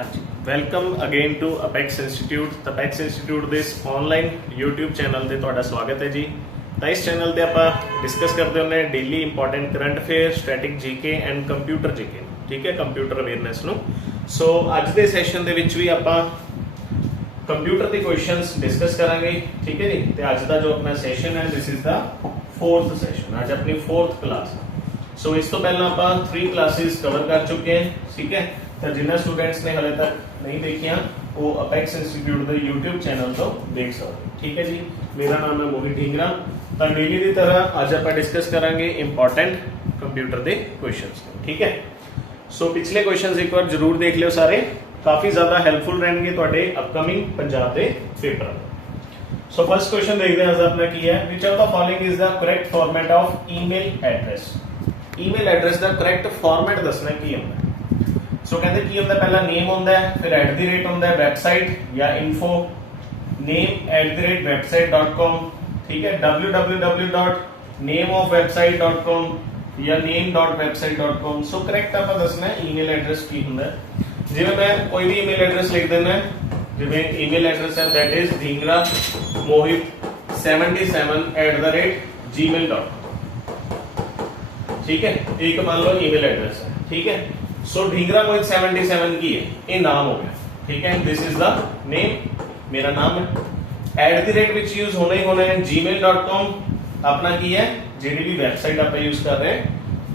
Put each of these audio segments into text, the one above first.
हाँ जी, welcome again to Apex Institute. ਤਾਂ ਅਪੈਕਸ ਇੰਸਟੀਚਿਊਟ ਦੇ ਇਸ ਆਨਲਾਈਨ YouTube ਚੈਨਲ ਤੇ ਤੁਹਾਡਾ ਸਵਾਗਤ ਹੈ ਜੀ। ਤਾਂ ਇਸ ਚੈਨਲ ਤੇ ਆਪਾਂ ਡਿਸਕਸ ਕਰਦੇ ਹੁੰਦੇ ਹਾਂ daily important current affair, static GK and computer GK, ਠੀਕ ਹੈ, ਕੰਪਿਊਟਰ ਅਵੇਅਰਨੈਸ ਨੂੰ। ਸੋ ਅੱਜ ਦੇ ਸੈਸ਼ਨ ਦੇ ਵਿੱਚ ਵੀ ਆਪਾਂ ਕੰਪਿਊਟਰ ਦੇ ਕੁਐਸਚਨਸ ਡਿਸਕਸ ਕਰਾਂਗੇ, ਠੀਕ ਹੈ ਜੀ। ਤੇ ਅੱਜ ਦਾ ਜੋ ਆਪਣਾ ਸੈਸ਼ਨ ਹੈ, this is the 4th session, ਅੱਜ ਆਪਣੀ 4th ਕਲਾਸ। ਸੋ ਇਸ ਤੋਂ ਪਹਿਲਾਂ ਆਪਾਂ 3 ਕਲਾਸਿਸ ਕਵਰ ਕਰ ਚੁੱਕੇ ਹਾਂ, ਠੀਕ ਹੈ। ਤਾਂ ਜਿਨ੍ਹਾਂ ਸਟੂਡੈਂਟਸ ਨੇ ਹਲੇ ਤੱਕ ਨਹੀਂ ਦੇਖੀਆਂ ਉਹ ਅਪੈਕਸ ਇੰਸਟੀਚਿਊਟ ਦੇ YouTube ਚੈਨਲ ਤੋਂ ਦੇਖ ਸਕਦੇ, ਠੀਕ ਹੈ ਜੀ। ਮੇਰਾ ਨਾਮ ਹੈ ਮੋਹਿਤ ਢੀਂਗਰਾ। ਤਾਂ ਡੇਲੀ ਦੀ ਤਰ੍ਹਾਂ ਅੱਜ ਆਪਾਂ ਡਿਸਕਸ ਕਰਾਂਗੇ ਇੰਪੋਰਟੈਂਟ ਕੰਪਿਊਟਰ ਦੇ ਕੁਐਸਚਨਸ, ਠੀਕ ਹੈ। ਸੋ ਪਿਛਲੇ ਕੁਐਸਚਨਸ ਇੱਕ ਵਾਰ ਜ਼ਰੂਰ ਦੇਖ ਲਿਓ ਸਾਰੇ, ਕਾਫੀ ਜ਼ਿਆਦਾ ਹੈਲਪਫੁਲ ਰਹਿਣਗੇ ਤੁਹਾਡੇ ਅਪਕਮਿੰਗ ਪੰਜਾਬ ਦੇ ਪੇਪਰ। ਸੋ ਫਸਟ ਕੁਐਸਚਨ ਦੇਖਦੇ ਹਾਂ ਅੱਜ ਆਪਣਾ ਕੀ ਹੈ। Which of the following is the correct format of email address. Email address the correct format ਦੱਸਣਾ ਕੀ ਹੁੰਦਾ। ਸੋ ਕਹਿੰਦੇ ਕੀ ਹੁੰਦਾ, ਪਹਿਲਾ ਨੇਮ ਹੁੰਦਾ ਹੈ, ਫਿਰ @ ਹੁੰਦਾ ਹੈ, ਵੈਬਸਾਈਟ ਜਾਂ ਇਨਫੋ, name@website.com, ਠੀਕ ਹੈ, www.nameofwebsite.com ਜਾਂ name.website.com। ਸੋ ਕਰੈਕਟ ਆਪਾਂ ਦੱਸਣਾ ਹੈ ਈਮੇਲ ਐਡਰੈਸ ਕੀ ਹੁੰਦਾ ਹੈ। ਜਿਵੇਂ ਮੈਂ ਕੋਈ ਵੀ ਈਮੇਲ ਐਡਰੈਸ ਲਿਖ ਦਿੰਦਾ, ਜਿਵੇਂ ਈਮੇਲ ਐਡਰੈਸ ਹੈ that is dhingramohit77@gmail.com, ठीक है। एक मान लो ईमेल एड्रेस है, ठीक है। सो ढींगरा मोहित 77 की है, ये नाम हो गया, ठीक है। दिस इज द नेम, मेरा नाम है। @ विच यूज होना ही होना है। gmail.com अपना की है, जेडी भी वेबसाइट आप यूज कर रहे हैं,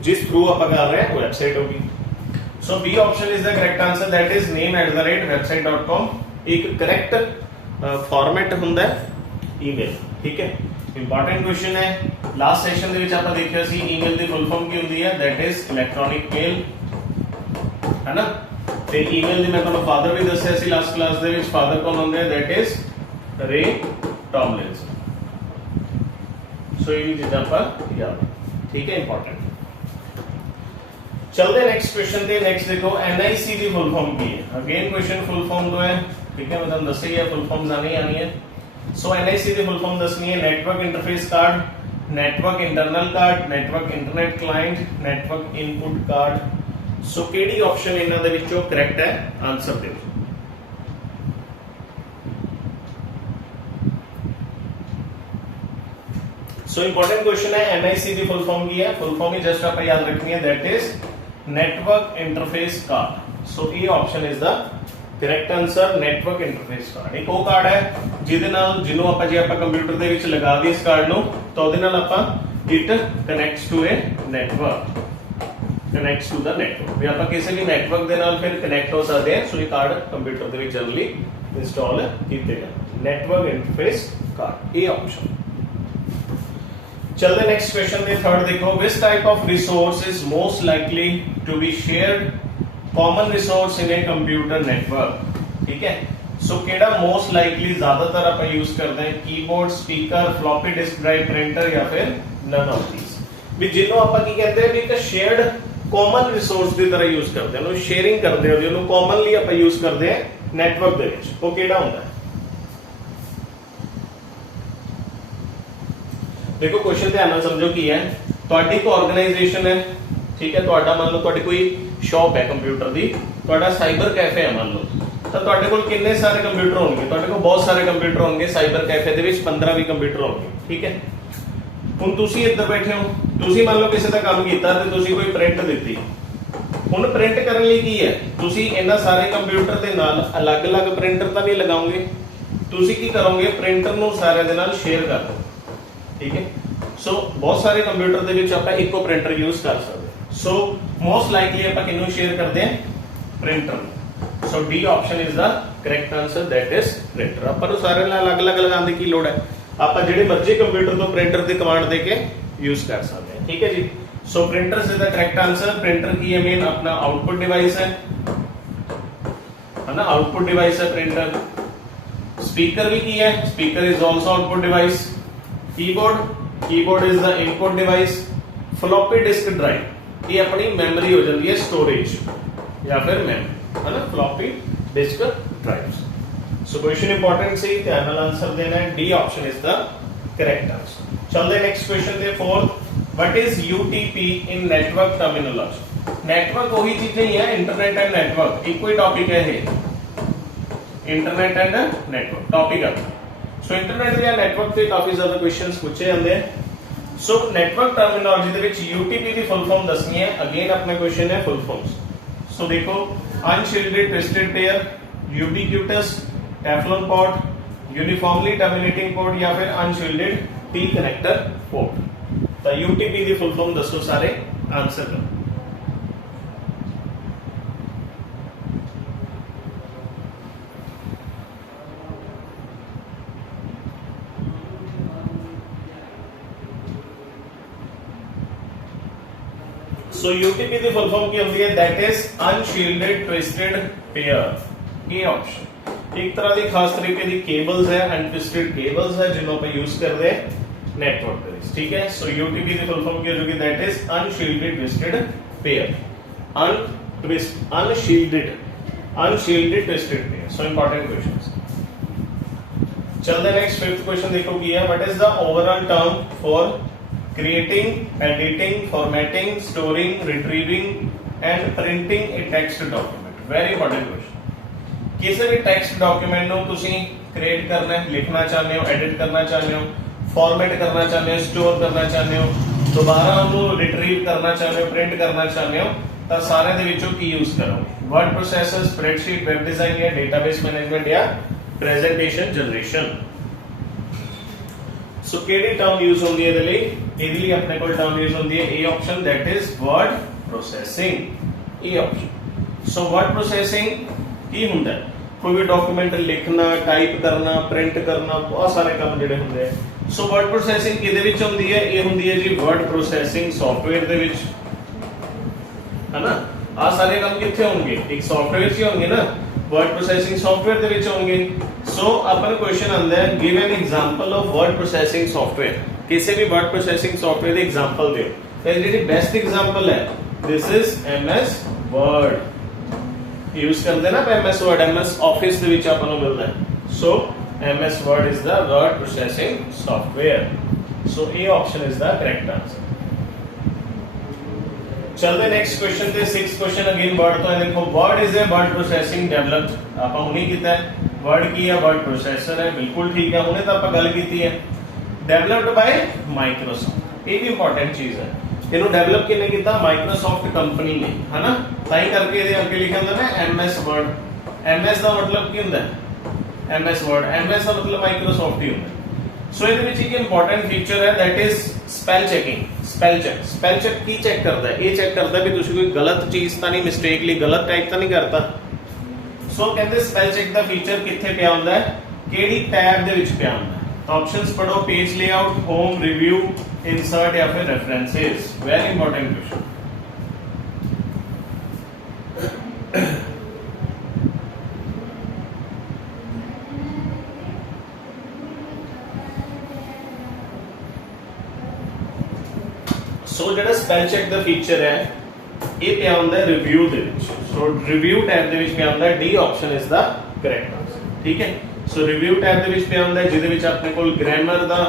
जिस थ्रू आप कर रहे हैं वो वेबसाइट होगी। So B option is the correct answer, that is name@website.com। एक करेक्ट फॉर्मेट हुंदा है ईमेल, ठीक है। इंपॉर्टेंट क्वेश्चन है। लास्ट सेशन ਦੇ ਵਿੱਚ ਆਪਾਂ ਦੇਖਿਆ ਸੀ ਈਮੇਲ ਦੀ ਫੁੱਲ ਫਾਰਮ ਕੀ ਹੁੰਦੀ ਹੈ, दैट इज ਇਲੈਕਟ੍ਰੋਨਿਕ ਮੇਲ, ਹੈ ਨਾ। ਤੇ ਈਮੇਲ ਦੀ ਮੈਂ ਤੁਹਾਨੂੰ ਫਾਦਰ ਵੀ ਦੱਸਿਆ ਸੀ ਲਾਸਟ ਕਲਾਸ ਦੇ ਵਿੱਚ। ਫਾਦਰ ਕੌਣ ਹੁੰਦੇ ਹੈ, दैट इज ਰੇ ਟੌਮਲਿੰਸ। ਸੋ ਇਹ ਵੀ ਚੀਜ਼ਾਂ ਆਪਾਂ ਯਾਦ, ਠੀਕ ਹੈ, ਇੰਪੋਰਟੈਂਟ। चलते नेक्स्ट क्वेश्चन पे। नेक्स्ट देखो NIC की फुल फॉर्म की है। अगेन क्वेश्चन फुल फॉर्म दो है, ठीक है, मतलब दस ही है, फुल फॉर्म आनी है। सो NIC की फुल फॉर्म दसनी है, network interface card, network internal card, network internet client, network input card. So केडी ऑप्शन इन्हां दे विचों करेक्ट है, आंसर दे। सो इंपॉर्टेंट क्वेश्चन है, NIC की फुल फॉर्म की है। फुल फॉर्म ही जस्ट आप याद रखनी है, that is network interface card. So ये option is the correct answer, network interface card. एक वो कार्ड है ਜਿਹਦੇ ਨਾਲ ਜਿਹਨੂੰ ਆਪਾਂ ਜੇ ਆਪਾਂ ਕੰਪਿਊਟਰ ਦੇ ਵਿੱਚ ਲਗਾ ਦਈਏ ਇਸ ਕਾਰਡ ਨੂੰ, ਤਾਂ ਉਹਦੇ ਨਾਲ ਆਪਾਂ it connects to a network, connects to the network. ਵੀ ਆਪਾਂ ਕਿਸੇ ਵੀ ਨੈਟਵਰਕ ਦੇ ਨਾਲ ਫਿਰ ਕਨੈਕਟ ਹੋ ਸਕਦੇ ਹਾਂ। ਸੋ ਇਹ ਕਾਰਡ ਕੰਪਿਊਟਰ ਦੇ ਵਿੱਚ ਜਨਰਲੀ ਇੰਸਟਾਲ ਕੀਤੇ ਜਾਂਦੇ, ਨੈਟਵਰਕ ਇੰਟਰਫੇਸ ਕਾਰਡ, ਇਹ ਆਪਸ਼ਨ। चलते नेक्स्ट क्वेश्चन में। थर्ड देखो, which type of resource is most likely to be shared common resource in a computer network, ठीक है। सो केड़ा मोस्ट लाइकली ज्यादातर आप यूज करते हैं, keyboard, speaker, floppy disk drive, printer या फिर नन ऑफ दीस। भी जिन्हों आप की कहते हैं भी एक शेयर्ड कॉमन रिसोर्स की तरह यूज करते हैं, शेयरिंग करते हो, जिन्होंने कॉमनली आप यूज करते हैं नेटवर्क दे विच, वो केड़ा होता है। देखो क्वेश्चन ध्यान ਨਾਲ समझो की है। ਤੁਹਾਡੀ ਇੱਕ ਆਰਗੇਨਾਈਜੇਸ਼ਨ ਹੈ, ठीक है। ਤੁਹਾਡਾ ਮੰਨ ਲਓ ਤੁਹਾਡੀ ਕੋਈ ਸ਼ਾਪ ਹੈ ਕੰਪਿਊਟਰ ਦੀ, ਤੁਹਾਡਾ ਸਾਈਬਰ ਕੈਫੇ ਹੈ ਮੰਨ ਲਓ, ਤਾਂ ਤੁਹਾਡੇ ਕੋਲ ਕਿੰਨੇ ਸਾਰੇ ਕੰਪਿਊਟਰ ਹੋਣਗੇ, ਤੁਹਾਡੇ ਕੋਲ ਬਹੁਤ ਸਾਰੇ ਕੰਪਿਊਟਰ ਹੋਣਗੇ। ਸਾਈਬਰ ਕੈਫੇ ਦੇ ਵਿੱਚ 15-20 ਕੰਪਿਊਟਰ ਹੋਣਗੇ, ਠੀਕ ਹੈ। ਹੁਣ ਤੁਸੀਂ ਇੱਧਰ ਬੈਠੇ ਹੋ, ਤੁਸੀਂ ਮੰਨ ਲਓ ਕਿਸੇ ਦਾ ਕੰਮ ਕੀਤਾ ਤੇ ਤੁਸੀਂ ਕੋਈ ਪ੍ਰਿੰਟ ਦਿੱਤੀ। ਹੁਣ ਪ੍ਰਿੰਟ ਕਰਨ ਲਈ ਕੀ ਹੈ, ਤੁਸੀਂ ਇਹਨਾਂ ਸਾਰੇ ਕੰਪਿਊਟਰ ਦੇ ਨਾਲ ਅਲੱਗ-ਅਲੱਗ ਪ੍ਰਿੰਟਰ ਤਾਂ ਨਹੀਂ ਲਗਾਓਗੇ, ਤੁਸੀਂ ਕੀ ਕਰੋਗੇ, ਪ੍ਰਿੰਟਰ ਨੂੰ ਸਾਰਿਆਂ ਦੇ ਨਾਲ ਸ਼ੇਅਰ ਕਰ ਦਿਓ, ठीक है। सो बहुत सारे कंप्यूटर ਦੇ ਵਿੱਚ ਆਪਾਂ ਇੱਕੋ ਪ੍ਰਿੰਟਰ ਯੂਜ਼ ਕਰ ਸਕਦੇ। ਸੋ ਮੋਸਟ ਲਾਈਕਲੀ ਆਪਾਂ ਕਿਹਨੂੰ ਸ਼ੇਅਰ ਕਰਦੇ ਹਾਂ, printer. So D option is the correct answer, that is printer. ਆਪਾਂ ਨੂੰ ਸਾਰੇ ਨਾਲ ਅਲੱਗ-ਅਲੱਗ ਲਗਾਉਣ ਦੀ ਕੀ ਲੋੜ ਹੈ, ਆਪਾਂ ਜਿਹੜੇ ਮਰਜ਼ੀ ਕੰਪਿਊਟਰ ਤੋਂ ਪ੍ਰਿੰਟਰ ਦੀ ਕਮਾਂਡ ਦੇ ਕੇ ਯੂਜ਼ ਕਰ ਸਕਦੇ ਹਾਂ, ਠੀਕ ਹੈ ਜੀ। So printer is the correct answer. Printer ਕੀ ਹੈ, ਮੇਨ ਆਪਣਾ ਆउटपुट डिवाइस है ना, आउटपुट डिवाइस है प्रिंटर। स्पीकर भी की है, speaker is also output device. Keyboard is the input device. Floppy disk drive ये अपनी मेमोरी हो जाती है, स्टोरेज या फिर मेमोरी, है ना, floppy disk drives. So question important से ध्यान नाल आंसर देना है, D option is the correct answer. चलते नेक्स्ट क्वेश्चन पे। Fourth, what is UTP in network terminology. Network वही चीजें ही है, इंटरनेट एंड नेटवर्क एक ही टॉपिक है ये, इंटरनेट एंड नेटवर्क टॉपिक है। सो इंटरनेट या नेटवर्क से काफी ज्यादा क्वेश्चंस पूछे जाते हैं। सो नेटवर्क टर्मिनोलॉजी दे विच यूटीपी दी फुल फॉर्म दसनी है। अगेन अपना क्वेश्चन है फुल फॉर्म्स। सो देखो unshielded twisted pair, ubiquitous, Teflon pot, uniformly terminating port या फिर अनशील्डेड टी कनेक्टर पोर्ट। तो यूटीपी दी फुल फॉर्म दसो सारे आंसर करो। सो यूटीपी दी फुल फॉर्म की होती है that is unshielded twisted pair. ये ऑप्शन एक तरह की खास तरीके की केबल्स है, अनट्विस्टेड केबल्स है जिन्हों पे यूज करते हैं नेटवर्क पे, ठीक है। सो यूटीपी दी फुल फॉर्म की हो जाएगी that is unshielded twisted pair, unshielded twisted pair. So important questions. चलते नेक्स्ट फिफ्थ क्वेश्चन देखो की है what is the overall term for creating, editing, formatting, storing, retrieving and printing a text document। very important question। किसी भी text document ਨੂੰ ਤੁਸੀਂ create करना है, लिखना चाहते हो, एडिट करना चाहते हो, फॉर्मेट करना चाहते हो, स्टोर करना चाहते हो, दोबारा ਉਹਨੂੰ रिट्रीव करना चाहते हो, प्रिंट करना चाहते हो, ਤਾਂ ਸਾਰਿਆਂ ਦੇ ਵਿੱਚੋਂ ਕੀ ਯੂਜ਼ ਕਰੋਗੇ? Word processor, spreadsheet, web design या डेटाबेस मैनेजमेंट या प्रेजेंटेशन जनरेशन। सो केड़ी टर्म यूज होंदी है ਇਹਦੇ ਲਈ? ਇਹਦੇ ਲਈ ਆਪਣੇ ਕੋਲ ਟਰਮ ਯੂਜ਼ ਹੁੰਦੀ ਹੈ A option that is word processing. A option. So word processing ਕੀ ਹੁੰਦਾ ਹੈ? ਕੋਈ ਵੀ ਡਾਕੂਮੈਂਟ ਲਿਖਣਾ, ਟਾਈਪ ਕਰਨਾ, ਪ੍ਰਿੰਟ ਕਰਨਾ, ਬਹੁਤ ਸਾਰੇ ਕੰਮ ਜਿਹੜੇ ਹੁੰਦੇ ਆ। ਸੋ वर्ड प्रोसेसिंग ਕਿਹਦੇ ਵਿੱਚ ਹੁੰਦੀ ਹੈ? ਇਹ ਹੁੰਦੀ ਹੈ ਜੀ वर्ड प्रोसेसिंग सॉफ्टवेयर ਦੇ ਵਿੱਚ, है ना। ਆ ਸਾਰੇ ਕੰਮ ਕਿੱਥੇ ਹੋਣਗੇ? ਇੱਕ ਸੌਫਟਵੇਅਰ 'ਚ ਹੀ ਹੋਣਗੇ ਨਾ, वर्ड प्रोसेसिंग सॉफ्टवेयर ਦੇ ਵਿੱਚ ਹੋਣਗੇ। सो अपन क्वेश्चन आंदा है give an example of word processing software. किसी भी वर्ड प्रोसेसिंग सॉफ्टवेयर दी एग्जांपल दियो। तो जेडी बेस्ट एग्जांपल है this is MS Word. Use करते ना एमएस वर्ड, एमएस ऑफिस दे विच आपन नु मिलदा है। So MS Word is the word processing software. So A option is the correct answer. चलते नेक्स्ट क्वेश्चन ते सिक्स्थ क्वेश्चन अगेन वर्ड तो है। देखो Word is a word processing developed. आपा हुनी कीता है वर्ड की है, वर्ड प्रोसेसर है, बिल्कुल ठीक है। हुने तो आप गल की है डेवलप्ड बाय माइक्रोसॉफ्ट। ये भी इंपॉर्टेंट चीज है। इन्हों डेवलप किने कीता? माइक्रोसॉफ्ट कंपनी ने, है ना। ताई करके ये आगे लिखा होता है एमएस वर्ड। एमएस का मतलब की होता है? MS Word. एमएस का मतलब माइक्रोसॉफ्ट ही होता है। सो ये विच एक इंपॉर्टेंट फीचर है that is spell checking. Spell check. Spell check की चेक करता है? ये चेक करता है भी तुसी कोई गलत चीज तो नहीं, मिस्टेकली गलत टाइप तो नहीं करता। सो कहते स्पेल चेक दा फीचर किथे पिया हुंदा है? केड़ी टैब दे विच पिया हुंदा है? तो ऑप्शंस पढ़ो page layout, home, review, insert या फिर references. Very important question. So जेड़ा स्पेल चेक दा फीचर है ये पिया हुंदा है रिव्यू दे विच। सो रिव्यू टैब दे विच पिया हुंदा है, D option is the correct answer, ठीक है। सो रिव्यू टैब दे विच पिया हुंदा है जिदे विच अपने कोल ग्रामर दा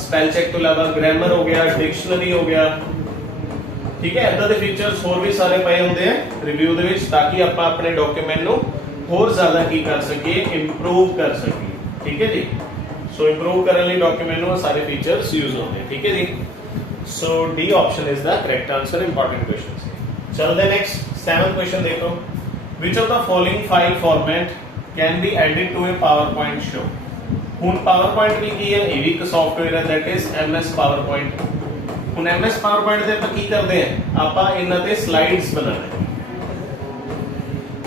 स्पेल चेक तो इलावा ग्रामर हो गया, डिक्शनरी हो गया, ठीक है। इदां दे फीचर्स होर भी सारे पए हुंदे हैं रिव्यू दे विच ताकि आपां अपने डॉक्यूमेंट नु होर ज्यादा की कर सकीए, इंप्रूव कर सकीए, ठीक है जी। सो इंप्रूव करने लई डॉक्यूमेंट नु सारे फीचर्स यूज होंदे हैं, ठीक है जी। So D option is the correct answer. Important question से चलते नेक्स्ट 7th क्वेश्चन देखो। Which of the following file format can be added to a PowerPoint show. हुन पावर पॉइंट भी की है, ये भी एक सॉफ्टवेयर है that is MS PowerPoint. हुन एमएस पावर पॉइंट दे ਆਪਾਂ ਕੀ ਕਰਦੇ हैं? ਆਪਾਂ ਇਹਨਾਂ ਤੇ स्लाइड्स बनाने।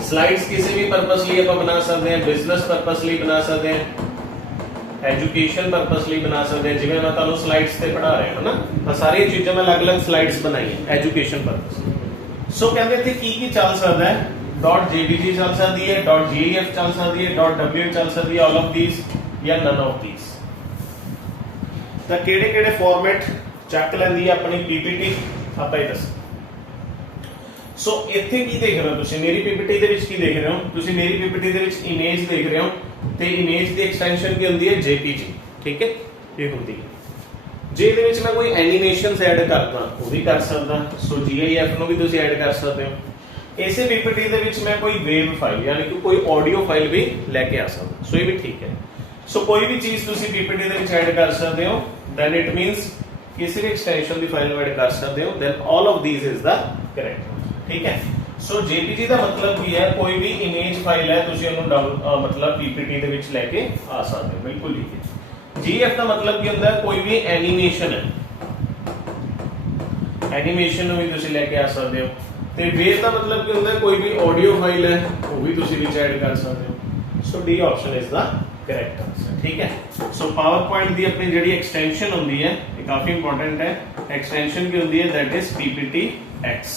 स्लाइड्स किसी भी पर्पस लिए ਆਪਾਂ बना सकते हैं, बिजनेस पर्पस लिए बना सकते हैं, एजुकेशन पर्पस लिए बना सकते हैं। जिवें मैं ਤੁਹਾਨੂੰ स्लाइड्स ਤੇ पढ़ा रहा हूं ना, सारी चीजें मैं अलग-अलग स्लाइड्स बनाई है एजुकेशन पर्पस। सो कहते थे की चल सकता है? .jpg चल सकती है, .gif चल सकती है, .wh चल सकती है, ऑल ऑफ दीज या नन ऑफ दीज। तो केड़े-केड़े फॉर्मेट चक लैंदी है अपनी पीपीटी ਆਪਾਂ ਇਹ ਦੱਸ। सो ਇੱਥੇ ਕੀ देख रहे हो ਤੁਸੀਂ? मेरी पीपीटी ਦੇ ਵਿੱਚ ਕੀ देख रहे हो? ਤੁਸੀਂ मेरी पीपीटी ਦੇ ਵਿੱਚ इमेज देख रहे हो ਤੇ इमेज ਦੀ एक्सटेंशन ਕੀ ਹੁੰਦੀ है? jpg, ठीक है। ये होती है ਜੇ ਇਹਦੇ ਵਿੱਚ ਮੈਂ ਕੋਈ ਐਨੀਮੇਸ਼ਨਸ ਐਡ ਕਰਦਾ ਉਹ ਵੀ ਕਰ ਸਕਦਾ, ਸੋ GIF ਨੂੰ ਵੀ ਤੁਸੀਂ ਐਡ ਕਰ ਸਕਦੇ ਹੋ। ਇਸੇ PPT ਦੇ ਵਿੱਚ ਮੈਂ ਕੋਈ ਵੇਵ ਫਾਈਲ ਯਾਨੀ ਕਿ ਕੋਈ ਆਡੀਓ ਫਾਈਲ ਵੀ ਲੈ ਕੇ ਆ ਸਕਦਾ, ਸੋ ਇਹ ਵੀ ਠੀਕ ਹੈ। ਸੋ ਕੋਈ ਵੀ ਚੀਜ਼ ਤੁਸੀਂ PPT ਦੇ ਵਿੱਚ ਐਡ ਕਰ ਸਕਦੇ ਹੋ, then it means ਕਿਸੇ ਵੀ ਐਕਸਟੈਂਸ਼ਨ ਦੀ ਫਾਈਲ ਨੂੰ ਐਡ ਕਰ ਸਕਦੇ ਹੋ, then all of these is the correct, ਠੀਕ ਹੈ। ਸੋ JPG ਦਾ ਮਤਲਬ ਕੀ ਹੈ, ਕੋਈ ਵੀ ਇਮੇਜ ਫਾਈਲ ਹੈ ਤੁਸੀਂ ਉਹਨੂੰ ਮਤਲਬ PPT ਦੇ ਵਿੱਚ ਲੈ ਕੇ ਆ ਸਕਦੇ ਹੋ, ਬਿਲਕੁਲ ਠੀਕ ਹੈ। GIF ਦਾ ਮਤਲਬ ਕੀ ਹੁੰਦਾ ਹੈ, ਕੋਈ ਵੀ ਐਨੀਮੇਸ਼ਨ ਹੈ, ਐਨੀਮੇਸ਼ਨ ਨੂੰ ਵੀ ਤੁਸੀਂ ਲੈ ਕੇ ਆ ਸਕਦੇ ਹੋ। ਤੇ ਵੇਵ ਦਾ ਮਤਲਬ ਕੀ ਹੁੰਦਾ ਹੈ, ਕੋਈ ਵੀ ਆਡੀਓ ਫਾਈਲ ਹੈ ਉਹ ਵੀ ਤੁਸੀਂ ਵਿੱਚ ਐਡ ਕਰ ਸਕਦੇ ਹੋ। ਸੋ D option is the correct answer, ਠੀਕ ਹੈ। ਸੋ ਪਾਵਰ ਪੁਆਇੰਟ ਦੀ ਆਪਣੀ ਜਿਹੜੀ ਐਕਸਟੈਂਸ਼ਨ ਹੁੰਦੀ ਹੈ ਇਹ ਕਾਫੀ ਇੰਪੋਰਟੈਂਟ ਹੈ। ਐਕਸਟੈਂਸ਼ਨ ਕੀ ਹੁੰਦੀ ਹੈ, that is PPTX।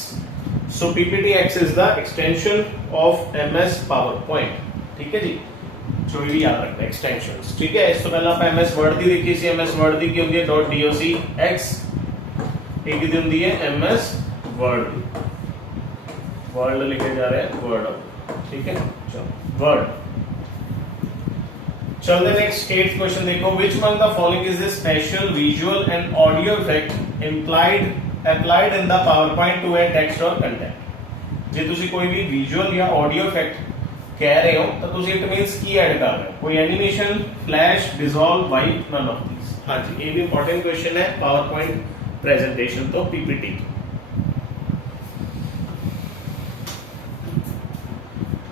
So PPTX is the extension of MS PowerPoint, ਠੀਕ ਹੈ ਜੀ। ਜੋ ਵੀ याद रखना एक्सटेंशंस, ठीक है। इस तो पहला ਆਪਾਂ MS Word ਦੀ ਦੇਖੀ ਸੀ। MS Word ਦੀ ਕੀ ਹੁੰਦੀ ਹੈ .docx, ਇਹ ਕੀ ਹੁੰਦੀ ਹੈ MS Word ਦੀ, वर्ड लिखे जा रहे हैं वर्ड, ठीक है। चलो वर्ड, चलते नेक्स्ट 8th क्वेश्चन देखो, which among the following is the special visual and audio effect applied in the PowerPoint to add text or content। ਜੇ ਤੁਸੀਂ ਕੋਈ ਵੀ ਵਿਜ਼ੂਅਲ ਜਾਂ ਆਡੀਓ ਇਫੈਕਟ कह रहे हो तो तुम इट मींस की ऐड कर रहे हो, कोई animation, flash, dissolve, wipe, none of these. हाँ जी, ये भी इंपॉर्टेंट क्वेश्चन है पावर पॉइंट प्रेजेंटेशन तो PPT।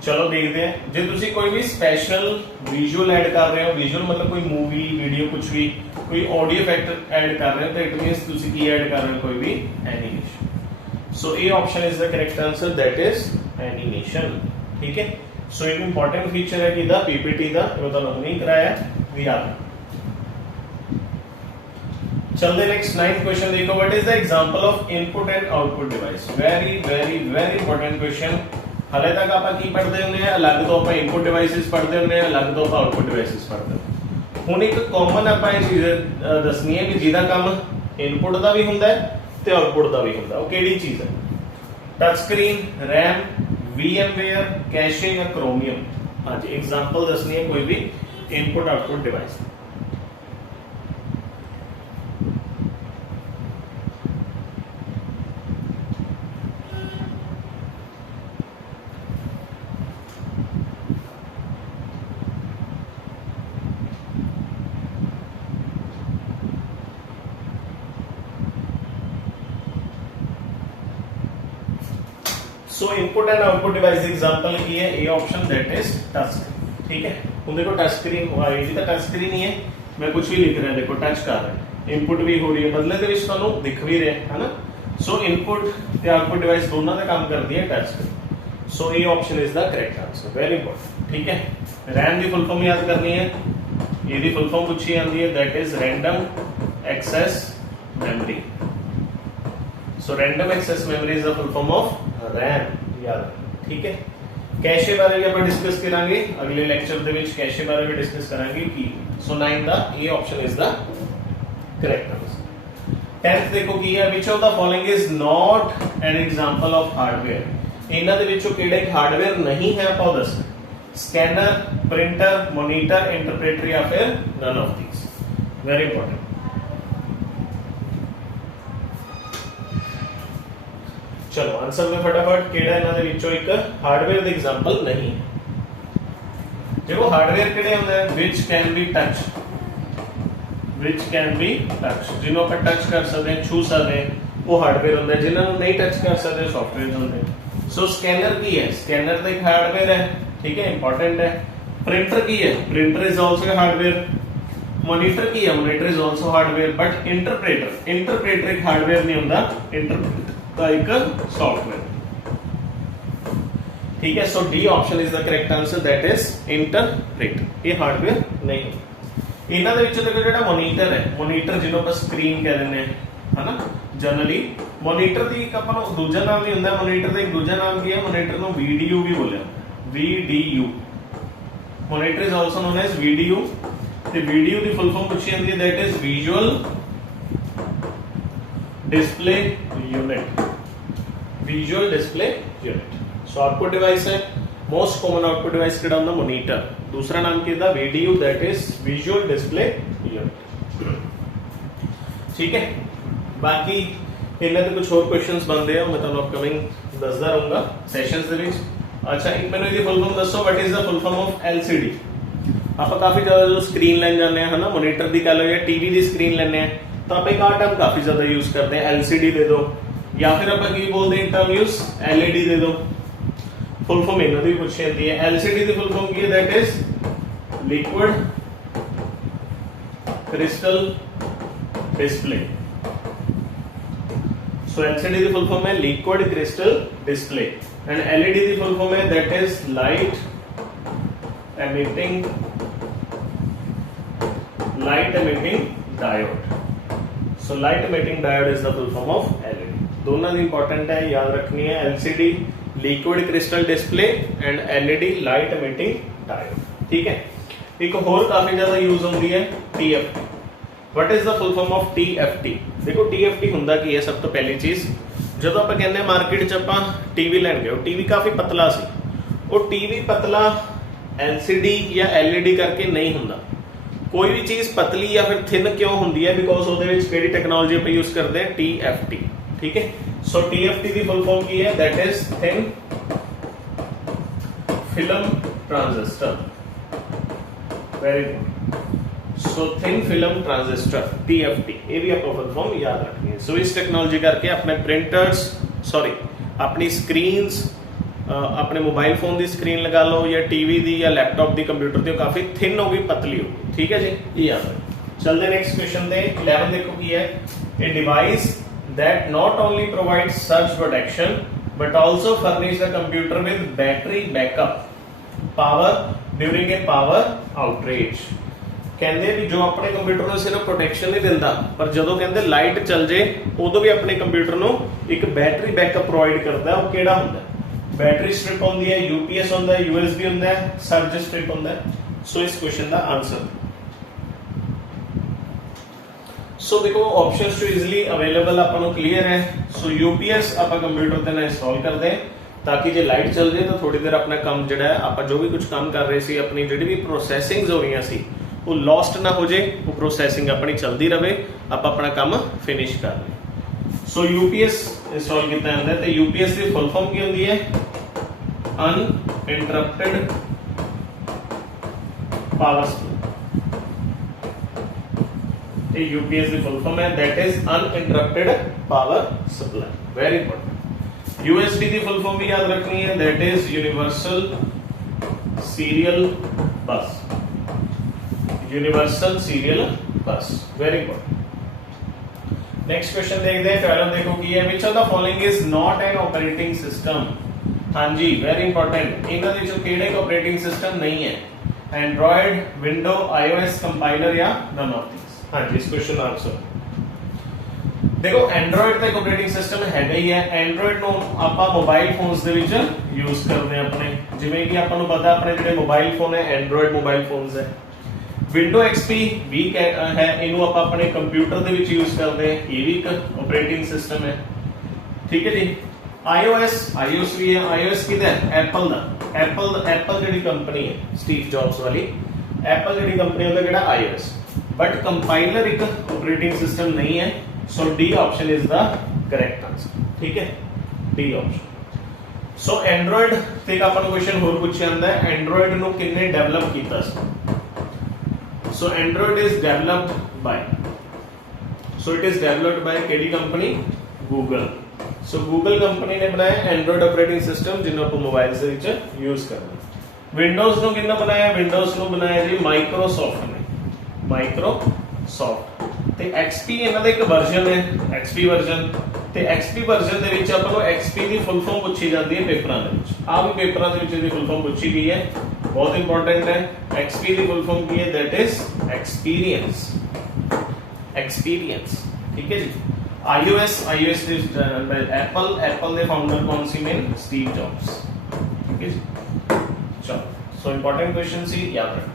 चलो देखते हैं, जो तुसी कोई भी स्पेशल विजुअल ऐड कर रहे हो, विजुअल मतलब कोई मूवी वीडियो कुछ भी, कोई ऑडियो इफेक्ट ऐड कर रहे हो तो इट मींस तुसी की ऐड कर रहे हो, कोई भी animation. So A option is the correct answer, that is animation, ठीक है। सो एक इंपॉर्टेंट फीचर है कि द PPT का वो तो नहीं कराया भी आ। चलते नेक्स्ट 9th क्वेश्चन देखो, what is the example of input and output device. Very very very important question. हाले तक आप की पढ़ते होंगे अलग तो आप इनपुट डिवाइसेस पढ़ते होंगे, अलग तो आप आउटपुट डिवाइसेस पढ़ते हो। हुण एक कॉमन आप चीज दसनी है कि जिहदा काम इनपुट का भी हुंदा है ते आउटपुट का भी हुंदा, वो किहड़ी चीज है। Touch screen, RAM, VMware, cache या क्रोमियम। हाँ जी, एग्जांपल दसनी है कोई भी input output device. So input and output device example की है ए option, that is touch screen, ठीक है। हुण देखो टच स्क्रीन ये भी तो टच स्क्रीन ही है, मैं कुछ भी लिख रहा देखो टच कर रहा है, इनपुट भी हो रही है, बदले दे विच तुहानू दिख भी रहा है ना। सो इनपुट ते आउटपुट डिवाइस दोनों का काम करती है touch screen. So A option is the correct answer, very important, ठीक है। रैम की फुल फॉर्म याद करनी है, ये फुल फॉर्म पूछी जाती है, that is random access memory. So random access memory is the full form of RAM, याद, ठीक है। कैशे बारे भी अपन डिस्कस करांगे अगले लेक्चर दे विच, कैशे बारे भी डिस्कस करांगे की। सो 9 दा ए option is the correct answer. 10th देखो की है, which of the following is not an example of hardware। इन्हां दे विचों किहड़ा एक हार्डवेयर नहीं है आपको दस, स्कैनर, प्रिंटर, मॉनिटर, इंटरप्रेटर या फिर none of these. Very important. चलो आंसर में फटाफट केड़ा इन्हां दे विचों एक हार्डवेयर दी एग्जांपल नहीं है। देखो हार्डवेयर केड़े हुंदे हैं, which can be touched, which can be touched, जिन्हों पर टच कर सकते हैं, छू सकते हैं, वो हार्डवेयर होंदा है। जिन्हों नहीं टच कर सकते सॉफ्टवेयर होंदे हैं। सो स्कैनर की है, स्कैनर तो एक हार्डवेयर है, ठीक है, इंपॉर्टेंट है। प्रिंटर की है, printer is also hardware. Monitor की है, monitor is also hardware. But interpreter, interpreter एक हार्डवेयर नहीं होंदा, इंटरप्रेटर का एक सॉफ्टवेयर, ठीक है। So D option is the correct answer, that is interpreter, ये हार्डवेयर नहीं है। इन्हां दे विचों देखो जेहड़ा मॉनिटर है, मॉनिटर जिन्हों पर स्क्रीन कह दिंदे है ना, जनरली मॉनिटर दी एक आपां नूं दूजा नाम भी हुंदा, मॉनिटर दा एक दूजा नाम की है, मॉनिटर नूं VDU भी बोलिया, VDU। Monitor is also known as VDU। ते VDU दी फुल फॉर्म पूछी जांदी है, that is visual display unit, visual display unit. So output device है, मोस्ट कॉमन आउटपुट डिवाइस केड़ा होंदा, मॉनिटर। दूसरा नाम की VDU, that is visual display unit. ठीक है। बाकी इन्हें तो कुछ और क्वेश्चंस बनते हैं, मैं तुहानू अपकमिंग दसदा रहूंगा सैशंस दे विच। अच्छा, एक मैंने इसकी फुल फॉर्म दसो, what is the full form of LCD. आप काफी ज्यादा जो स्क्रीन लैन जाते हैं ना, मोनीटर की कह लो या टीवी की स्क्रीन लेने हैं, तो आप एक टर्म काफी ज्यादा यूज करते हैं, एलसीडी दे दो, या फिर आप की बोलते हैं टर्म यूज एलईडी दे दो। फुल फॉर्म इन्हों की पूछी जाती है। एलसीडी की फुल फॉर्म की है, that is liquid crystal display. So LCD की फुल फॉर्म है liquid crystal display, and LED की फुल फॉर्म है that is light emitting diode. So light emitting diode is the full form of LED. दोनों की important है, याद रखनी है। LCD liquid crystal display and LED light emitting diode, ठीक है। एक और काफी ज्यादा यूज होती है TFT। What is the full form of TFT? देखो TFT हुंदा की है, सब तो पहली चीज जो आप कहते हैं मार्केट च आप टीवी लैन गए, टीवी काफी पतला सी, वो टीवी पतला LCD या LED करके नहीं हुंदा। कोई भी चीज पतली या फिर थिन क्यों हुंदी है, बिकॉज ਉਹਦੇ ਵਿੱਚ ਕਿਹੜੀ ਟੈਕਨੋਲੋਜੀ ਆਪਾਂ यूज करते हैं, TFT, ठीक है। सो TFT ਦੀ फुल फॉर्म की है, that is thin film transistor. Very good. So thin film transistor TFT, ये भी आपको फुल फॉर्म याद रखनी है। सो इस टेक्नोलॉजी करके अपने प्रिंटर्स, सॉरी अपनी स्क्रीन्स, अपने मोबाइल फोन की स्क्रीन लगा लो या टीवी दी या लैपटॉप की कंप्यूटर की, काफी थिन होगी, पतली होगी, ठीक है जी। ये याद है। चलते नेक्स्ट क्वेश्चन पे। 11 देखो की है, a device that not only provides search protection but also furnish the computer with battery backup power during a power outrage. कहते भी जो अपने कंप्यूटर को सिर्फ प्रोटेक्शन नहीं दिंदा, पर जदों कहते लाइट चल जाए उदों भी अपने कंप्यूटर को एक बैटरी बैकअप प्रोवाइड करता है। वो किहड़ा हुंदा है? बैटरी स्ट्रिप होंदी है, यूपीएस होंदा है, यूएसबी होंदा है, सर्ज स्ट्रिप होंदा है। सो इस क्वेश्चन का आंसर, सो देखो ऑप्शंस जो इजीली अवेलेबल अपन को क्लियर है। सो यूपीएस आप कंप्यूटर ते ना इंस्टॉल कर दें, ताकि जो लाइट चल जाए तो थोड़ी देर अपना काम जो है आप जो भी कुछ काम कर रहे सी, अपनी जी भी प्रोसैसिंग हो रही सी वो लॉस्ट ना हो जाए, वो प्रोसैसिंग अपनी चलती रहे, आप अपना काम फिनिश कर लें। सो यूपीएस इंस्टॉल किया जाता है, तो यूपीएस की फुल फॉर्म की होती है अनइंटरप्टेड पावर सप्लाई। यूपीएस की फुल फॉर्म है that is uninterrupted power supply. Very important. USB की फुल फॉर्म भी याद रखनी है, दैट इज यूनिवर्सल सीरियल बस। यूनिवर्सल सीरियल बस, वेरी इंपॉर्टेंट। नेक्स्ट क्वेश्चन देखते हैं। 12 देखो की है, which of the following is not an operating system. हां जी, वेरी इंपॉर्टेंट। इनका जो केड़े एक ऑपरेटिंग सिस्टम नहीं है, एंड्रॉइड, विंडो, आईओएस, कंपाइलर या नन ऑफ दीस। हां जी, इस क्वेश्चन का आंसर देखो, एंड्रॉइड का एक ऑपरेटिंग सिस्टम हैगा ही है। एंड्रॉइड नो आप मोबाइल फोन्स दे विच यूज करते हैं अपने, जिवें कि आपको पता अपने जिहड़े मोबाइल फोन है एंड्रॉइड मोबाइल फोन्स है। विंडो एक्सपी भी है, इनू आप अपने कंप्यूटर दे विच यूज करते हैं, ये भी एक ऑपरेटिंग सिस्टम है, ठीक है जी। आईओएस भी है। आईओएस किदा है? एप्पल दा। एप्पल जिहड़ी कंपनी है स्टीव जॉब्स वाली, एप्पल जिहड़ी कंपनी है किहड़ा आईओएस। बट कंपाइलर एक ऑपरेटिंग सिस्टम नहीं है। So D option is the correct answer, ठीक है, डी ऑप्शन। सो एंड्रॉइड ते एक अपन क्वेश्चन होर पूछा जाता है, एंड्रॉइड नु किन्ने डेवलप कीता सी। So Android is developed by, so it is developed by KD company? Google. So Google company ने बनाया Android ऑपरेटिंग सिस्टम जिन्हों को मोबाइल से यूज करना। विंडोज नो किन्ना बनाया? विंडोज नो बनाया जी माइक्रोसॉफ्ट ने। माइक्रोसॉफ्ट ते XP इन्हां दा एक वर्जन है, XP वर्जन। ते XP वर्जन दे विच आपां नु XP दी फुल फॉर्म पूछी जाती है पेपरां दे विच। आ भी पेपरां दे विच दी फुल फॉर्म पूछी गई है, बहुत इंपॉर्टेंट है। XP की फुल फॉर्म की है, दैट इज एक्सपीरियंस। एक्सपीरियंस, ठीक है जी। iOS एप्पल दे फाउंडर कौन सी मेन? स्टीव जॉब्स, ठीक है जी। चलो, सो इंपॉर्टेंट क्वेश्चन सी याद रखना।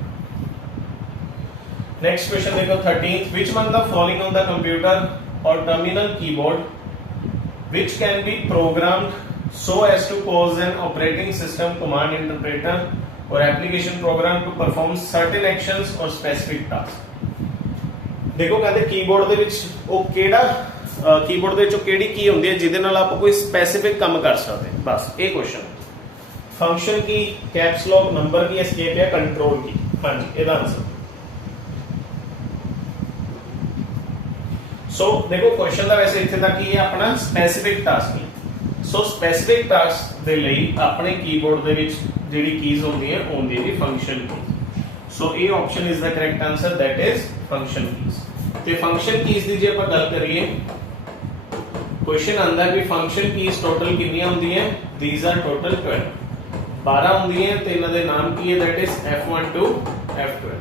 नेक्स्ट क्वेश्चन देखो 13th, which among the following on the computer or terminal keyboard which can be programmed so as to cause an operating system command interpreter or application program to perform certain actions or specific tasks। देखो कहते keyboard ਦੇ ਵਿੱਚ ਉਹ ਕਿਹੜਾ keyboard ਦੇ ਵਿੱਚੋਂ ਕਿਹੜੀ ਕੀ ਹੁੰਦੀ ਹੈ ਜਿਹਦੇ ਨਾਲ ਆਪਾਂ ਕੋਈ ਸਪੈਸੀਫਿਕ ਕੰਮ ਕਰ ਸਕਦੇ ਹਾਂ, ਬਸ ਇਹ ਕੁਐਸਚਨ ਫੰਕਸ਼ਨ ਕੀ, ਕੈਪਸ ਲੌਕ, ਨੰਬਰ ਕੀ, ਐਸਕੇਪ ਜਾਂ ਕੰਟਰੋਲ ਕੀ। ਹਾਂਜੀ ਇਹਦਾ ਆਨਸਰ। ਸੋ ਦੇਖੋ ਕੁਐਸਚਨ ਦਾ ਵੈਸੇ ਇੱਥੇ ਤੱਕ ਹੀ ਹੈ ਆਪਣਾ ਸਪੈਸੀਫਿਕ ਟਾਸਕ ਲਈ। ਸੋ ਸਪੈਸੀਫਿਕ ਟਾਸਕ ਦੇ ਲਈ ਆਪਣੇ ਕੀਬੋਰਡ ਦੇ ਵਿੱਚ ਜਿਹੜੀ ਕੀਜ਼ ਹੁੰਦੀਆਂ ਹੁੰਦੀ ਹੈ ਫੰਕਸ਼ਨ ਕੀ। ਸੋ ਇਹ option is the correct answer, that is function keys. ਤੇ ਫੰਕਸ਼ਨ ਕੀਜ਼ ਦੀ ਜੇ ਆਪਾਂ ਗੱਲ ਕਰੀਏ क्वेश्चन आंदा है कि फंक्शन कीज टोटल कितनियां होंदी हैं, दीज आर टोटल 12 12 होंदी हैं ते इना दे नाम की है, that is F1 to F12,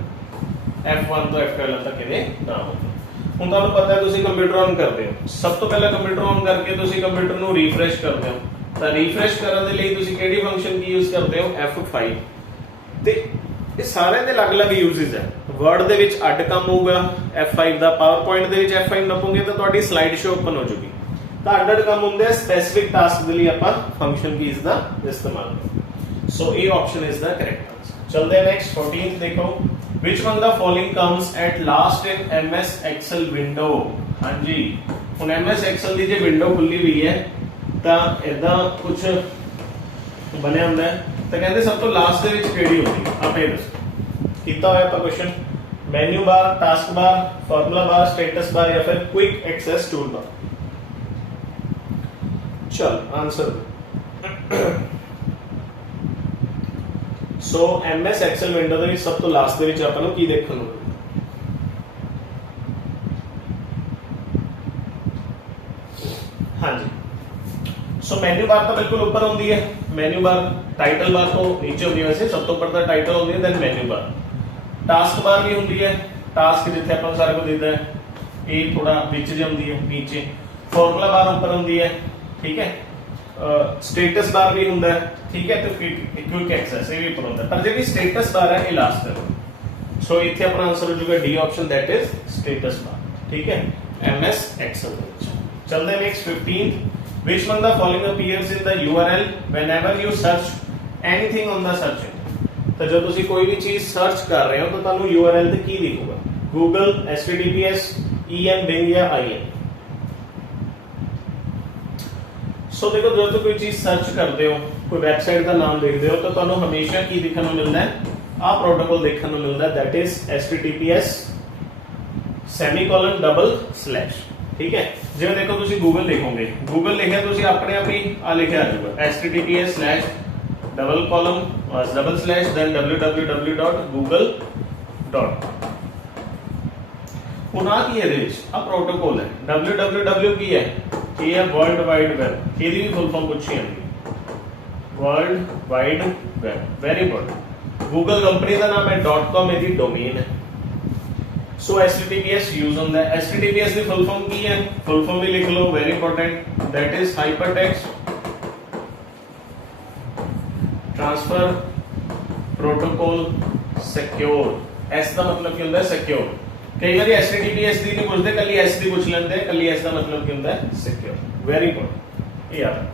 F1 ਤੋਂ F12 तक ਇਹਦੇ ਨਾਮ ਹੁੰਦੇ। ਹੁਣ ਤੁਹਾਨੂੰ ਪਤਾ ਹੈ ਤੁਸੀਂ ਕੰਪਿਊਟਰ ਔਨ ਕਰਦੇ ਹੋ, ਸਭ ਤੋਂ ਪਹਿਲਾਂ ਕੰਪਿਊਟਰ ਔਨ ਕਰਕੇ ਤੁਸੀਂ ਕੰਪਿਊਟਰ ਨੂੰ ਰੀਫਰੈਸ਼ ਕਰਦੇ ਹੋ, ਤਾਂ ਰੀਫਰੈਸ਼ ਕਰਨ ਦੇ ਲਈ ਤੁਸੀਂ ਕਿਹੜੀ ਫੰਕਸ਼ਨ ਕੀ ਯੂਜ਼ ਕਰਦੇ ਹੋ, F5। ਤੇ ਇਹ ਸਾਰਿਆਂ ਦੇ ਅਲੱਗ-ਅਲੱਗ ਯੂਜ਼ਸ ਹੈ। ਵਰਡ ਦੇ ਵਿੱਚ ਅੱਡ ਕੰਮ ਹੋਊਗਾ F5 ਦਾ, ਪਾਵਰ ਪੁਆਇੰਟ ਦੇ ਵਿੱਚ F5 ਨਪੋਗੇ ਤਾਂ ਤੁਹਾਡੀ ਸਲਾਈਡ ਸ਼ੋ ਓਪਨ ਹੋ ਜੂਗੀ। ਤਾਂ ਅੱਡ-ਅੱਡ ਕੰਮ ਹੁੰਦੇ ਆ, ਸਪੈਸੀਫਿਕ ਟਾਸਕ ਦੇ ਲਈ ਆਪਾਂ ਫੰਕਸ਼ਨ ਕੀਜ਼ ਦਾ ਇਸਤੇਮਾਲ ਕਰਦੇ। ਸੋ ਇਹ option is the correct answer. ਚਲਦੇ ਹਾਂ ਨੈਕਸਟ 14th ਦੇਖੋ, which one the following comes at last in MS Excel window। ਹਾਂਜੀ ਹੁਣ MS Excel ਦੀ ਜੇ ਵਿੰਡੋ ਖੁੱਲੀ ਹੋਈ ਹੈ ਤਾਂ ਇਦਾਂ ਕੁਝ ਬਣਿਆ ਹੁੰਦਾ ਹੈ, ਤਾਂ ਕਹਿੰਦੇ ਸਭ ਤੋਂ ਲਾਸਟ ਦੇ ਵਿੱਚ ਕਿਹੜੀ ਹੁੰਦੀ ਹੈ, ਆਪਾਂ ਇਹ ਦੱਸੋ। ਕੀਤਾ ਹੋਇਆ ਆਪਾਂ ਕੁਐਸਚਨ ਮੈਨੂ ਬਾਰ, ਟਾਸਕ ਬਾਰ, ਫਾਰਮੂਲਾ ਬਾਰ, ਸਟੇਟਸ ਬਾਰ ਜਾਂ ਫਿਰ ਕੁਇਕ ਐਕਸੈਸ ਟੂਲ ਬਾਰ। चल आंसर। सो MS एक्सेल विंडो ਦੇ ਵਿੱਚ ਸਭ ਤੋਂ ਲਾਸਟ ਦੇ ਵਿੱਚ ਆਪਾਂ ਨੂੰ ਕੀ ਦੇਖਣ ਨੂੰ ਹਾਂਜੀ। ਸੋ ਮੈਨੂ ਬਾਰ ਤਾਂ ਬਿਲਕੁਲ ਉੱਪਰ ਹੁੰਦੀ ਹੈ, ਮੈਨੂ ਬਾਰ ਟਾਈਟਲ ਬਾਰ ਤੋਂ ਨੀਚੇ ਹੁੰਦੀ ਹੈ, ਵੈਸੇ ਸਭ ਤੋਂ ਉੱਪਰ ਦਾ ਟਾਈਟਲ ਹੁੰਦੀ ਹੈ, ਦੈਨ ਮੈਨੂ ਬਾਰ। ਟਾਸਕ ਬਾਰ ਵੀ ਹੁੰਦੀ ਹੈ, ਟਾਸਕ ਜਿੱਥੇ ਆਪਾਂ ਨੂੰ ਸਾਰਾ ਕੁਝ ਦਿਖਦਾ ਹੈ, ਇਹ ਥੋੜਾ ਵਿੱਚ ਜੇ ਹੁੰਦੀ ਹੈ ਨੀਚੇ। ਫਾਰਮੂਲਾ ਬਾਰ ਉੱਪਰ ਹੁੰਦੀ ਹੈ, ठीक है। स्टेटस बार भी ਹੁੰਦਾ ਹੈ, ठीक है। ਤੇ क्विक एक्सेस ਇਹ ਵੀ ਉੱਪਰ ਹੁੰਦਾ, ਪਰ ਜਿਹੜੀ ਸਟੇਟਸ ਬਾਰ ਹੈ ਇਹ ਲਾਸਟ ਹੈ। ਸੋ ਇੱਥੇ ਆਪਣਾ ਆਨਸਰ ਹੋ ਜਾਊਗਾ D option, that is status bar, ਠੀਕ ਹੈ, MS Excel ਦੇ ਵਿੱਚ। ਚਲਦੇ next 15th, which one the following appears in the URL whenever you search anything on the search engine। ਤਾਂ ਜਦੋਂ ਤੁਸੀਂ ਕੋਈ ਵੀ ਚੀਜ਼ ਸਰਚ ਕਰ ਰਹੇ ਹੋ ਤਾਂ ਤੁਹਾਨੂੰ URL ਤੇ ਕੀ ਦਿਖੂਗਾ, Google, HTTPS, EN, Bing ਜਾਂ IN। ਸੋ ਦੇਖੋ ਜਦੋਂ ਤੁਸੀਂ ਕੋਈ ਚੀਜ਼ ਸਰਚ ਕਰਦੇ ਹੋ, ਕੋਈ ਵੈਬਸਾਈਟ ਦਾ ਨਾਮ ਦੇਖਦੇ ਹੋ ਤਾਂ ਤੁਹਾਨੂੰ ਹਮੇਸ਼ਾ ਕੀ ਦਿਖਣ ਨੂੰ ਮਿਲਦਾ ਹੈ, ਆਹ ਪ੍ਰੋਟੋਕੋਲ ਦੇਖਣ ਨੂੰ ਮਿਲਦਾ, that is HTTPS semicolon double slash, ਠੀਕ ਹੈ। ਜਿਵੇਂ ਦੇਖੋ ਤੁਸੀਂ ਗੂਗਲ ਲਿਖੋਗੇ, ਗੂਗਲ ਲਿਖਿਆ ਤੁਸੀਂ ਆਪਣੇ ਆਪ ਹੀ ਆ ਲਿਖਿਆ ਆ ਜਾਊਗਾ HTTPS slash double colon double slash then www.google.com। ਹੁਣ ਆ ਕੀ ਇਹਦੇ ਵਿੱਚ ਆ ਪ੍ਰੋਟੋਕੋਲ ਹੈ, www ਕੀ ਹੈ, ਇਹ ਹੈ ਵਰਲਡ ਵਾਈਡ ਵੈਬ, ਇਹਦੀ ਵੀ ਫੁੱਲ ਫਾਰਮ ਪੁੱਛੀ ਜਾਂਦੀ ਹੈ, World Wide Web, very important. Google company ਦਾ ਨਾਮ ਹੈ, .com ਇਹਦੀ ਡੋਮੇਨ ਹੈ। ਸੋ HTTPS ਯੂਜ਼ ਹੁੰਦਾ ਹੈ। HTTPS ਦੀ ਫੁੱਲ ਫਾਰਮ ਕੀ ਹੈ, ਫੁੱਲ ਫਾਰਮ ਵੀ ਲਿਖ ਲਓ, very important, that is hypertext transfer protocol secure. S ਦਾ ਮਤਲਬ ਕੀ ਹੁੰਦਾ ਹੈ, ਸਿਕਿਉਰ। ਕਈ ਵਾਰੀ HTTPS ਦੀ ਨਹੀਂ ਪੁੱਛਦੇ, ਕੱਲੀ S ਦੀ ਪੁੱਛ ਲੈਂਦੇ, ਕੱਲੀ S ਦਾ ਮਤਲਬ ਕੀ ਹੁੰਦਾ ਹੈ, ਸਿਕਿਉਰ, ਵੈਰੀ ਇੰਪੋਰਟੈਂਟ। ਇਹ ਯਾਦ।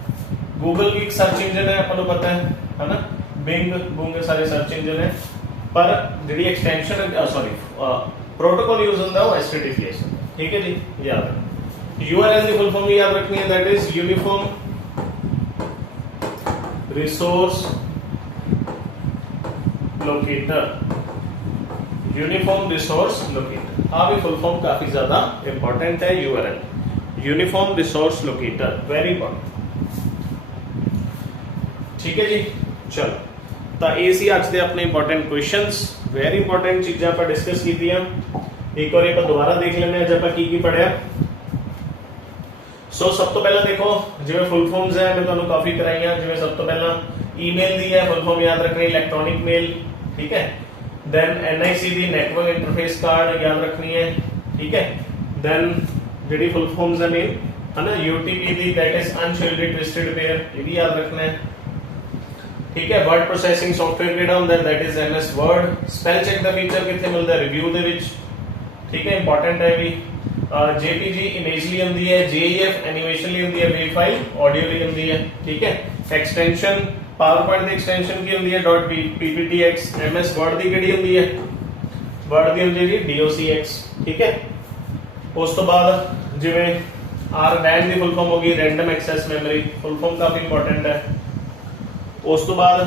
ਗੂਗਲ ਵੀ ਇੱਕ ਸਰਚ ਇੰਜਨ ਹੈ, ਆਪਾਂ ਨੂੰ ਪਤਾ ਹੈ ਹਨਾ, ਬਿੰਗ ਬੂੰਗ ਸਾਰੇ ਸਰਚ ਇੰਜਨ ਹੈ, ਪਰ ਜਿਹੜੀ ਐਕਸਟੈਂਸ਼ਨ ਸੌਰੀ ਪ੍ਰੋਟੋਕੋਲ ਯੂਜ਼ ਹੁੰਦਾ ਉਹ HTTPS, ਠੀਕ ਹੈ ਜੀ, ਯਾਦ। URL ਦੀ ਫੁੱਲ ਫਾਰਮ ਵੀ ਯਾਦ ਰੱਖਣੀ ਹੈ, that is uniform resource locator, uniform resource locator. हाँ भी फुल फॉर्म काफी ज्यादा इंपॉर्टेंट है, URL uniform resource locator, very important, ठीक है जी। चलो ਤਾਂ ਇਹ ਸੀ ਅੱਜ ਦੇ ਆਪਣੇ ਇੰਪੋਰਟੈਂਟ ਕੁਐਸਚਨਸ, ਵੈਰੀ ਇੰਪੋਰਟੈਂਟ ਚੀਜ਼ਾਂ ਆਪਾਂ ਡਿਸਕਸ ਕੀਤੀਆਂ। ਇੱਕ ਵਾਰੀ ਆਪਾਂ ਦੁਬਾਰਾ ਦੇਖ ਲੈਂਦੇ ਅੱਜ ਆਪਾਂ ਕੀ ਕੀ ਪੜਿਆ। ਸੋ ਸਭ ਤੋਂ ਪਹਿਲਾਂ ਦੇਖੋ ਜਿਵੇਂ ਫੁੱਲ ਫਾਰਮਸ ਹੈ ਮੈਂ ਤੁਹਾਨੂੰ ਕਾਫੀ ਕਰਾਈਆਂ, ਜਿਵੇਂ ਸਭ ਤੋਂ ਪਹਿਲਾਂ ਈਮੇਲ ਦੀ ਹੈ ਫੁੱਲ ਫਾਰਮ ਯਾਦ ਰੱਖਣੀ, ਇਲੈਕਟ੍ਰੋਨਿਕ ਮੇਲ, ਠੀਕ ਹੈ। देन NIC ਦੀ ਨੈਟਵਰਕ ਇੰਟਰਫੇਸ ਕਾਰਡ ਯਾਦ ਰੱਖਣੀ ਹੈ, ਠੀਕ ਹੈ। ਦੇਨ ਜਿਹੜੀ ਫੁੱਲ ਫਾਰਮਸ ਨੇ ਹਨਾ, UTP the that is ਅਨਸ਼ੀਲਡਡ twisted pair, ਇਹ ਵੀ ਯਾਦ ਰੱਖਣਾ ਹੈ, ਠੀਕ ਹੈ। ਵਰਡ ਪ੍ਰੋਸੈਸਿੰਗ ਸੌਫਟਵੇਅਰ ਕਿਹੜਾ ਹੁੰਦਾ, that is MS word. Spell check ਦਾ ਫੀਚਰ ਕਿੱਥੇ ਮਿਲਦਾ, ਰਿਵਿਊ ਦੇ ਵਿੱਚ, ਠੀਕ ਹੈ, ਇੰਪੋਰਟੈਂਟ ਹੈ ਵੀ। JPG ਇਮੇਜ ਲਈ ਹੁੰਦੀ ਹੈ, GIF ਐਨੀਮੇਸ਼ਨ ਲਈ ਹੁੰਦੀ ਹੈ, WAV ਫਾਈਲ ਆਡੀਓ ਲਈ ਹੁੰਦੀ ਹੈ, ਠੀਕ ਹੈ। ਐਕਸਟੈਂਸ਼ਨ PowerPoint ਦੀ ਐਕਸਟੈਂਸ਼ਨ ਕੀ ਹੁੰਦੀ ਹੈ, .pptx। MS ਵਰਡ ਦੀ ਕਿਹੜੀ ਹੁੰਦੀ ਹੈ, ਵਰਡ ਦੀ ਹੁੰਦੀ ਹੈ DOCX, ਠੀਕ ਹੈ। उस तो बाद जिवें RDAM की फुल फॉर्म होगी random access memory, full form काफ़ी इंपॉर्टेंट है। उस तो बाद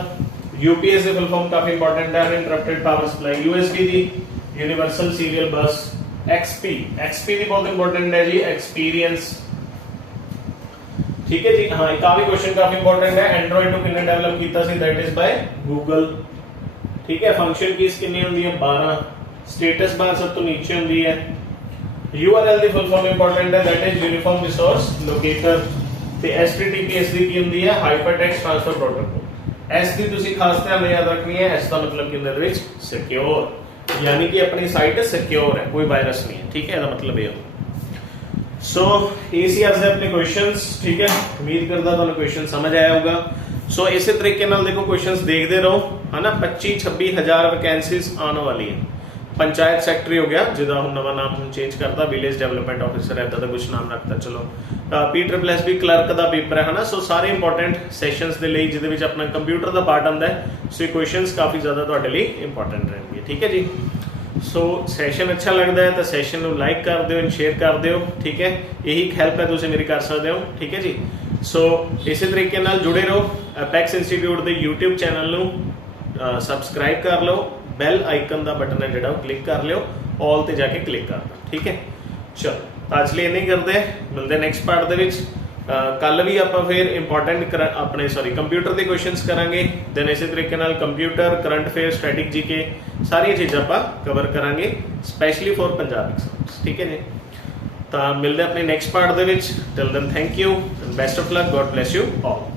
UPS की फुल फॉर्म काफ़ी इंपॉर्टेंट है, अनइंटरप्टेड पावर सप्लाई। USB की यूनिवर्सल सीरियल बस। XP की बहुत इंपॉर्टेंट है जी, एक्सपीरियंस, ठीक है जी। हाँ एक भी क्वेश्चन काफी इंपॉर्टेंट है, एंड्रॉइड को किन्ने डेवलप किया सी, दैट इज बाय गूगल, ठीक है। फंक्शन कीज कितनी होंदी है 12, स्टेटस बार सब तो नीचे होंदी है। URL दी फुल फॉर्म इंपॉर्टेंट है, that is uniform resource locator. ते HTTPS दी की होंदी है, हाइपरटेक्स्ट ट्रांसफर प्रोटोकॉल। S दी तुसी खास ध्यान याद रखनी है, S का मतलब कि अंदर विच सिक्योर, यानी कि अपनी साइट सिक्योर है, कोई वायरस नहीं है, ठीक है, ਇਹਦਾ मतलब ये सो ये सी आज अपने क्वेश्चंस, ठीक है। उम्मीद करता तुहानू क्वेश्चन समझ आया होगा। सो इसी तरीके नाल देखो क्वेश्चंस देखते रहो, है ना। 25-26 हज़ार वैकेंसीज आने वाली है। पंचायत सैकटरी हो गया, जिदा हम नवा नाम चेंज करता, विलेज डेवलपमेंट ऑफिसर है तो कुछ नाम रखता, चलो। PSSB क्लर्क का पेपर है ना। सो सारे इंपॉर्टेंट सैशनस के लिए जिहदे विच अपना कंप्यूटर का पार्ट आंदा है, सो क्वेश्चंस काफ़ी ज़्यादा तुहाडे लिए इंपॉर्टेंट रहेंगे, ठीक है जी। सो सैशन अच्छा लगता है तो सैशन को लाइक कर दो, शेयर कर दो, ठीक है। यही हेल्प है तुम मेरी कर सकते हो, ठीक है जी। सो इसी तरीके नाल जुड़े रहो। अपेक्स इंस्टीट्यूट के यूट्यूब चैनल को सबसक्राइब कर लो, बैल आइकन का बटन है जोड़ा क्लिक कर लो, ऑल ते जाके क्लिक कर दो, ठीक है। चलो आज लिए नहीं करते, मिलते नेक्स्ट पार्ट दे विच। कल भी आप फिर इंपॉर्टेंट अपने कंप्यूटर के क्वेश्चंस करांगे, दैन इसी तरीके नाल computer, current affair, static GK सारी चीज़ां आप कवर करांगे, स्पैशली फॉर पंजाब एग्जाम्स, ठीक है जी। तो मिलते अपने नेक्स्ट पार्ट दे विच। Till then thank you, best of luck, God bless you all.